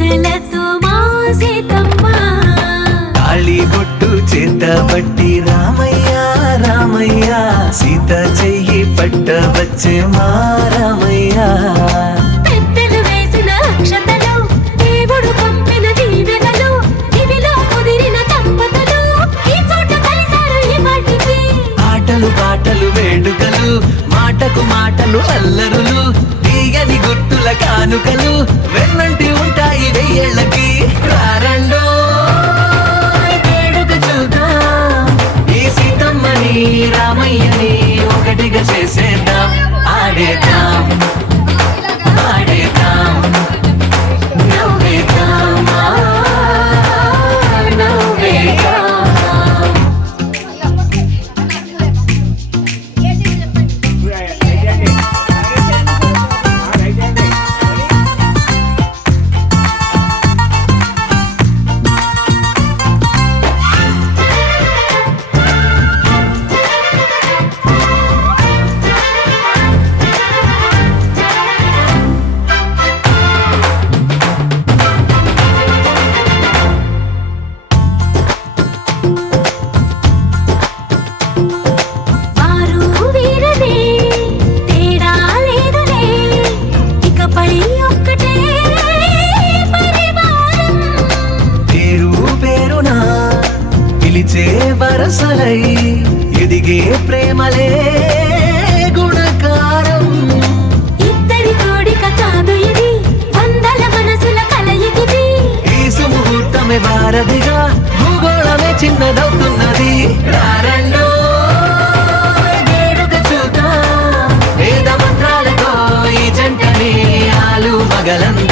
ఆశలతో చేత బట్టి రామయ్య రామయ్య. సీత చెయ్యి పట్ట వచ్చే మా రామయ్య. పాటలు మాటకు మాటలు అల్లరులు తీయని గుర్తుల కానుకలు వెన్నంటి ఉంటాయి రారండో? వేడుక చూద్దాం. ఈ సీతమ్మని రామయ్యని ఒకటిగా చేసేద్దాం ఆడేద్దాం. పిలిచే వరసలై ఎదిగే ప్రేమలే వారధిగా భూగోళమే చిన్నదవుతున్నది. రారండో వేడుక చూద్దాం. వేద మంత్రాలతో ఈ జంటని ఆలు ఆడేద్దాం